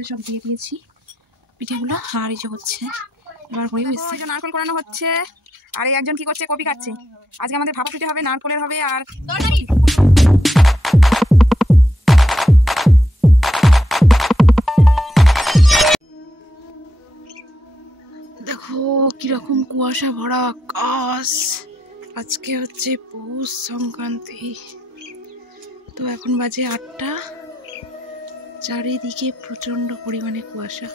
মধ্যে সব দিয়ে দিয়েছি পিঠেগুলো, আর এই যে হচ্ছে এবার হয়ে গেছে। নারকেল কোরানো হচ্ছে, আর এই একজন কি করছে, কপি কাটছে। আজকে আমাদের ভাপা পিঠে হবে, নারকেলের হবে আর দেখো কিরকম কুয়াশা ভরা আকাশ। আজকে হচ্ছে পৌষ সংক্রান্তি। তো এখন বাজে 8টা, চারিদিকে প্রচন্ড পরিমাণে কুয়াশা।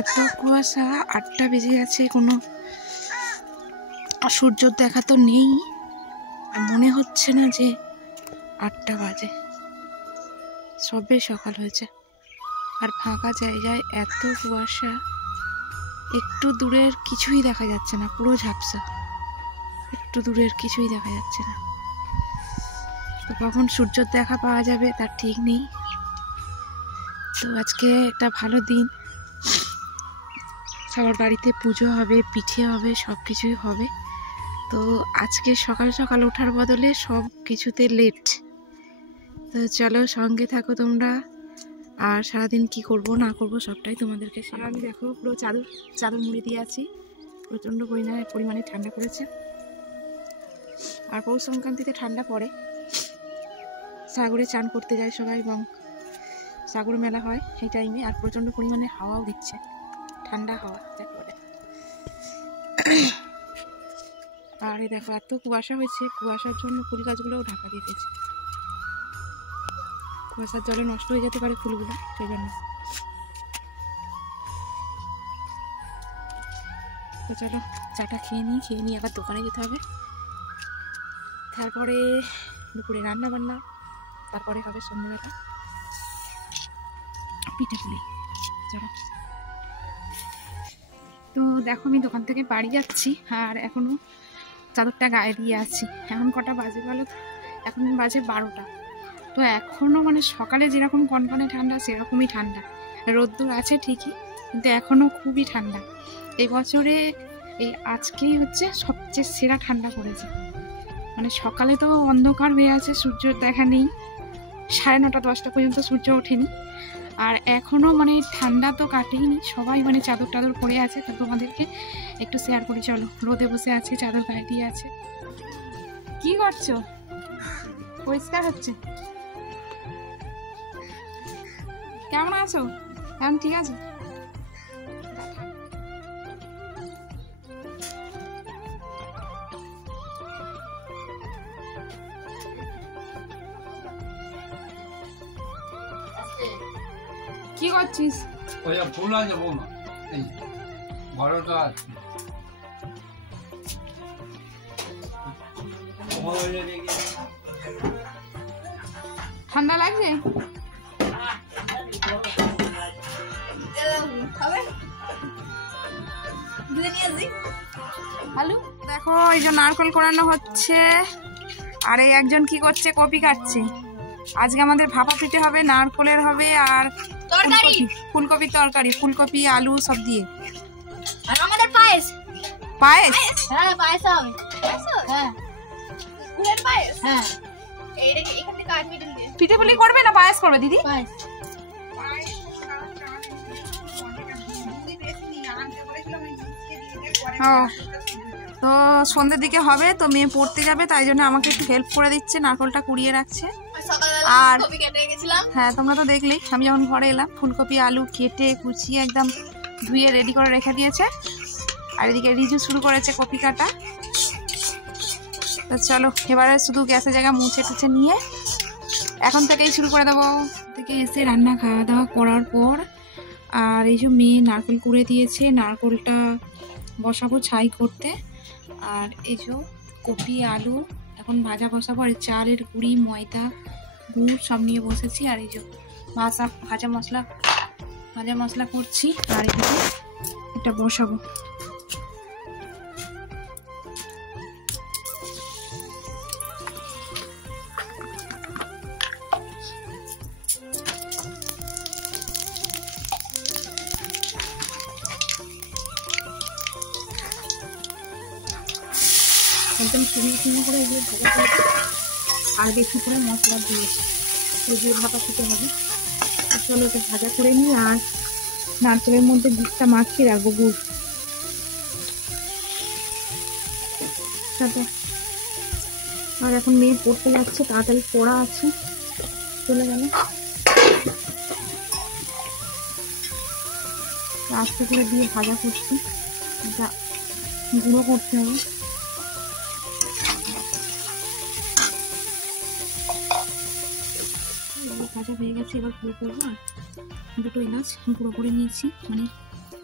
এত কুয়াশা, 8টা বেজে গেছে, কোনো সূর্যর দেখা তো নেই, মনে হচ্ছে না যে 8টা বাজে, সবে সকাল হয়েছে। আর ফাঁকা জায়গায় এত কুয়াশা, একটু দূরের কিছুই দেখা যাচ্ছে না, পুরো ঝাপসা, একটু দূরের কিছুই দেখা যাচ্ছে না। তো কখন সূর্যর দেখা পাওয়া যাবে তার ঠিক নেই। তো আজকে একটা ভালো দিন, সবার বাড়িতে পুজো হবে, পিঠে হবে, সব কিছুই হবে। তো আজকে সকাল সকাল ওঠার বদলে সব কিছুতে লেট। তো চলো সঙ্গে থাকো তোমরা, আর সারাদিন কি করব না করব সবটাই তোমাদেরকে। আমি দেখো পুরো চাদর মুড়ি দিয়ে আছি, প্রচণ্ড পরিমাণে ঠান্ডা পড়েছে। আর পৌষ সংক্রান্তিতে ঠান্ডা পড়ে, সাগরে চান করতে যায় সবাই এবং সাগর মেলা হয় সেই টাইমে। আর প্রচণ্ড পরিমাণে হাওয়াও দিচ্ছে, ঠান্ডা হাওয়া যাকে বলে। আর এই দেখো এত কুয়াশা হয়েছে, কুয়াশার জন্য ফুল গাছগুলোও ঢাকা দিয়ে দিয়েছে। কুয়াশার জলে নষ্ট হয়ে যেতে পারে ফুলগুলো, সেই জন্য। তো চলো চাটা খেয়ে নিই আবার দোকানে যেতে হবে। তারপরে দুপুরে রান্না বান্না, তারপরে হবে সন্ধ্যাবেলা পিঠে পুলি। চলো। তো দেখো আমি দোকান থেকে বাড়ি যাচ্ছি, আর এখনো চাদরটা গায়ে দিয়ে আছি। এখন কটা বাজে বলো তো? এখন বাজে 12টা। তো এখনো মানে সকালে যেরকম কনকনে ঠান্ডা সেরকমই ঠান্ডা, রোদ্দুর আছে ঠিকই, কিন্তু এখনো খুবই ঠান্ডা। এই বছরে এই আজকেই হচ্ছে সবচেয়ে সেরা ঠান্ডা পড়েছে। মানে সকালে তো অন্ধকার হয়ে আছে, সূর্যের দেখা নেই, 9:30 10টা পর্যন্ত সূর্য ওঠেনি। আর এখনো মানে ঠান্ডা তো কাটেইনি, সবাই মানে চাদর টাদর পরে আছে। তো তোমাদেরকে একটু শেয়ার করি, চলো। রোদে বসে আছে, চাদর গায়ে দিয়ে আছে। কি করছো? পরিষ্কার হচ্ছে। কেমন আছো? এখন ঠিক আছে? কি করছিস? ওই ফুল আছে বৌমা, এই বড়টা আছে। ঠান্ডা লাগছে? দেখো এই যে নারকেল কোরানো হচ্ছে, আর এই একজন কি করছে, কপি কাটছে। আজকে আমাদের ভাপা পিঠে হবে, নারকেলের হবে আর ফুলকপির তরকারি, ফুলকপি আলু সব দিয়ে। আর আমাদের পায়েস। পায়েস? হ্যাঁ পায়েস হবে। হ্যাঁ ফুলের পায়েস। হ্যাঁ এইটা এখান থেকে কাট মিডল দিয়ে পিঠে পুলি করবে না পায়েস করবে দিদি? পায়েস। ও তো সন্ধ্যের দিকে হবে, তো মেয়ে পড়তে যাবে, তাই জন্য আমাকে একটু হেল্প করে দিচ্ছে, নারকেলটা কুড়িয়ে রাখছে। আর হ্যাঁ তোমরা তো দেখলেই, আমি যখন ঘরে এলাম ফুলকপি আলু কেটে কুচিয়ে একদম ধুয়ে রেডি করে রেখে দিয়েছে। আর এদিকে রিজু শুরু করেছে কপি কাটা। তো চলো এবারে শুধু গ্যাসের জায়গা মুছে টুছে নিয়ে এখন থেকেই শুরু করে দেবো। থেকে এসে রান্না খাওয়া দাওয়া করার পর, আর এই যে মেয়ে নারকেল কুড়ে দিয়েছে, নারকেলটা বসাবো ছাই করতে। আর এই যে কপি আলু এখন ভাজা বসাবো, আর চালের গুঁড়ি ময়দা গুড় সব নিয়ে বসেছি। আর এই যে ভাজা মশলা করছি, আর এদিকে এটা বসাবো। একদম শুকনো করে এগুলো ভাজা করে আর বেশি করে মশলা দিয়েছি, এগুলো ভাপা খেতে হবে। চলো এটা ভাজা করে নিই, আর নারকেলের মধ্যে গুড়টা মাখিয়ে রাখবো, গুড় সাথে। আর এখন মেয়ে পড়তে যাচ্ছে, তাড়াতাড়ি পড়া আছে, চলে গেল। আস্তে করে দিয়ে ভাজা করছি, এটা গুঁড়ো করতে হবে। ভাজা হয়ে গেছে, এবার গুঁড়ো করবো। আর দুটো এলাচ গুঁড়ো করে নিয়েছি, মানে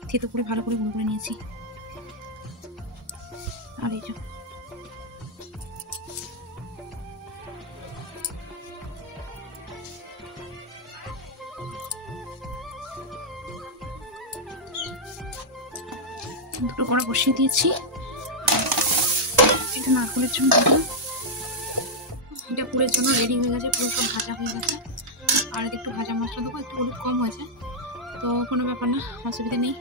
থেতো করে ভালো করে গুঁড়ো করে নিয়েছি। আর এই যে দুটো করে বসিয়ে দিয়েছি। এটা নারকেলের জন্য দিলাম, এটা পুরের জন্য রেডি হয়ে গেছে, পুরো সব ভাজা হয়ে গেছে। আর একটু ভাজা মশলা দেবো, একটু হলুদ কম হয়েছে, তো কোনো ব্যাপার না, অসুবিধা নেই।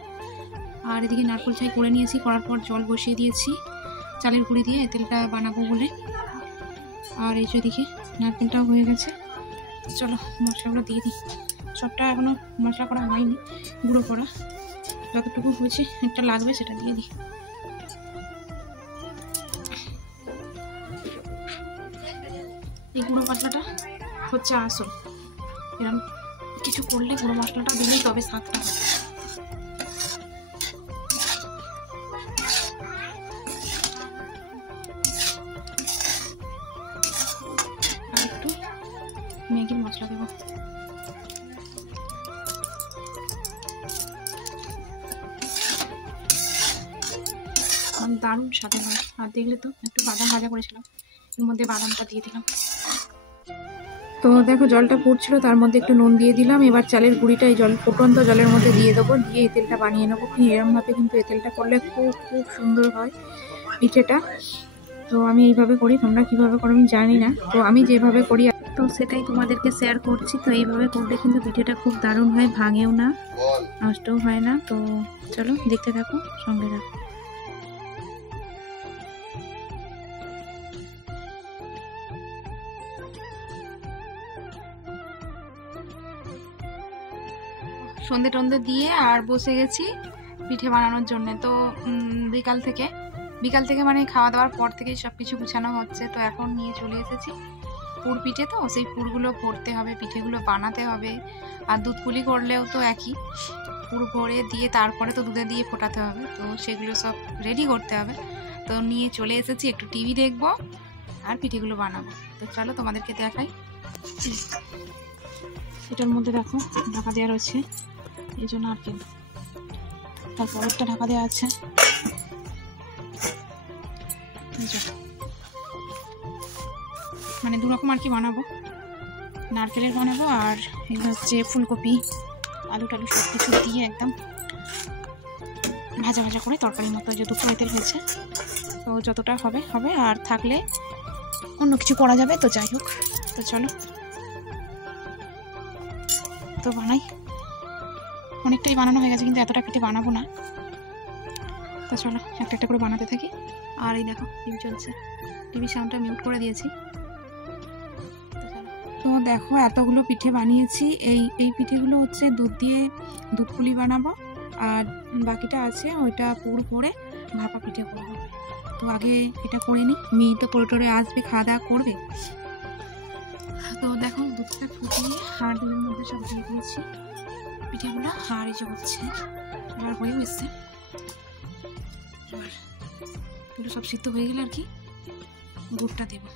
আর এদিকে নারকেল ছাই করে নিয়েছি, করার পর জল বসিয়ে দিয়েছি চালের গুঁড়ি দিয়ে তেলটা বানাবো বলে। আর এই যেদিকে নারকেলটাও হয়ে গেছে, চলো মশলাগুলো দিয়ে দিই। সবটা এখনো মশলা করা হয়নি, গুঁড়ো করা, যতটুকু হয়েছে একটা লাগবে সেটা দিয়ে দিই। এই গুঁড়ো মশলাটা হচ্ছে আসল, এরকম কিছু করলে গুঁড়ো মশলাটা দিলেই তবে স্বাদটা হবে। আর একটু ম্যাগির মশলা দেবো। দারুণ স্বাদে হয়। আর দেখলে তো একটু বাদাম ভাজা করেছিলাম, এর মধ্যে বাদামটা দিয়ে দিলাম। তো দেখো জলটা ফুটছিল, তার মধ্যে একটু নুন দিয়ে দিলাম। এবার চালের গুঁড়িটা এই জল ফুটন্ত জলের মধ্যে দিয়ে দেবো, দিয়ে এই তেলটা বানিয়ে নেবো। এরমভাবে কিন্তু এই তেলটা করলে খুব খুব সুন্দর হয় পিঠেটা। তো আমি এইভাবে করি, তোমরা কীভাবে করো আমি জানি না, তো আমি যেভাবে করি তো সেটাই তোমাদেরকে শেয়ার করছি। তো এইভাবে করলে কিন্তু পিঠেটা খুব দারুণ হয়, ভাঙেও না, নষ্টও হয় না। তো চলো দেখতে থাকো, সঙ্গে থাকো। সন্ধে টন্ধে দিয়ে আর বসে গেছি পিঠে বানানোর জন্য। তো বিকাল থেকে মানে খাওয়া দাওয়ার পর থেকেই সব কিছু গুছানো হচ্ছে। তো এখন নিয়ে চলে এসেছি পুর পিঠে, তো সেই পুরগুলো ভরতে হবে, পিঠেগুলো বানাতে হবে। আর দুধ পুলি করলেও তো একই, পুর ভরে দিয়ে তারপরে তো দুধে দিয়ে ফোটাতে হবে, তো সেগুলো সব রেডি করতে হবে। তো নিয়ে চলে এসেছি, একটু টিভি দেখবো আর পিঠেগুলো বানাবো। তো চলো তোমাদেরকে দেখাই। এটার মধ্যে দেখো ঢাকা দেওয়া রয়েছে, এই জন্য নারকেল, তারপর একটা ঢাকা দেওয়া আছে, মানে দুরকম আর কি বানাবো, নারকেলের বানাবো আর এগুলো হচ্ছে ফুলকপি আলু টালু সব কিছু দিয়ে একদম ভাজা ভাজা করে তরকারির মতো। যে দুটো তেল হয়েছে, তো যতটা হবে হবে, আর থাকলে অন্য কিছু করা যাবে। তো যাই হোক, তো চলো তো বানাই। অনেকটাই বানানো হয়ে গেছে, কিন্তু এতটা পিঠে বানাবো না। তো চলো একটা একটা করে বানাতে থাকি। আর এই দেখো টিভি চলছে, টিভি সাউন্ডটা মিউট করে দিয়েছি। তো দেখো এতগুলো পিঠে বানিয়েছি। এই পিঠেগুলো হচ্ছে দুধ পুলি বানাবো, আর বাকিটা আছে ওইটা পুর ভরে ভাপা পিঠে করবো। তো আগে এটা করে নিই, মেয়ে তো পরে আসবে, খাওয়া দাওয়া করবে। তো দেখো দুধটা ফুটিয়ে হাঁড়ির মধ্যে সব দিয়ে দিয়েছি পিঠেগুলো, আর এই যে হচ্ছে এবার হয়েও এসছে। এবার এগুলো সব সিদ্ধ হয়ে গেলে আর কি গুড়টা দেবো।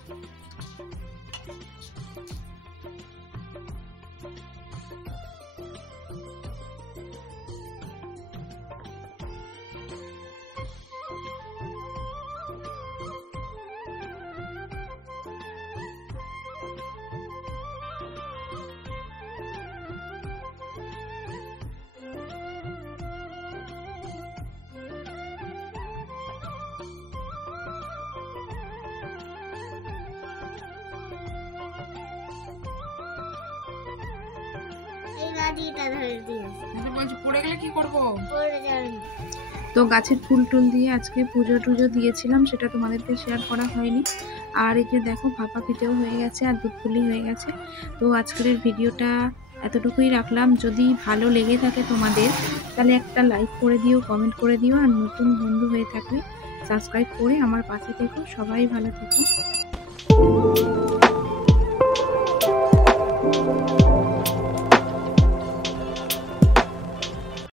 তো গাছের ফুল টুল দিয়ে আজকে পুজো টুজো দিয়েছিলাম, সেটা তোমাদেরকে শেয়ার করা হয়নি। আর এই যে দেখো ভাপা পিঠেও হয়ে গেছে আর দুধ পুলি হয়ে গেছে। তো আজকের ভিডিওটা এতটুকুই রাখলাম। যদি ভালো লেগে থাকে তোমাদের তাহলে একটা লাইক করে দিও, কমেন্ট করে দিও, আর নতুন বন্ধু হয়ে থাকলে সাবস্ক্রাইব করে আমার পাশে থেকো। সবাই ভালো থেকো।